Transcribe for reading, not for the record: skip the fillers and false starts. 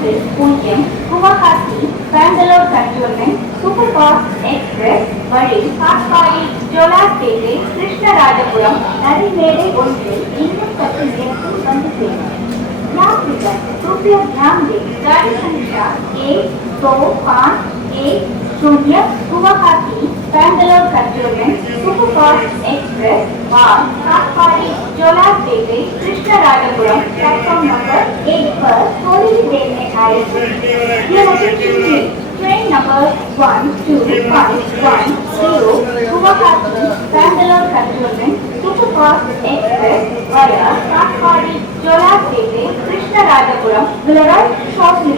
0 Guwahati Bangalore Cantonment Superfast Express வழி காட்பாடி ஜோலார்பேட்டை கிருஷ்ணராஜபுரம் நதிமேடை ஒன்றில் இன்னும் சற்று நேரத்தில் வந்து சேரும். यात्रिगण कृपया ध्यान दें गाड़ी संख्या 12510 Guwahati Bangalore cantonment superfast express मार्ग काटपाडी जोलारपेटे कृष्णराजपुरम प्लेटफॉर्म नंबर 1 पर थोड़ी ही देर में आएगी. Train number 12510 Guwahati Bangalore cantonment superfast express via Katpadi Jolarpettai Krishnarajapuram will arrive shortly.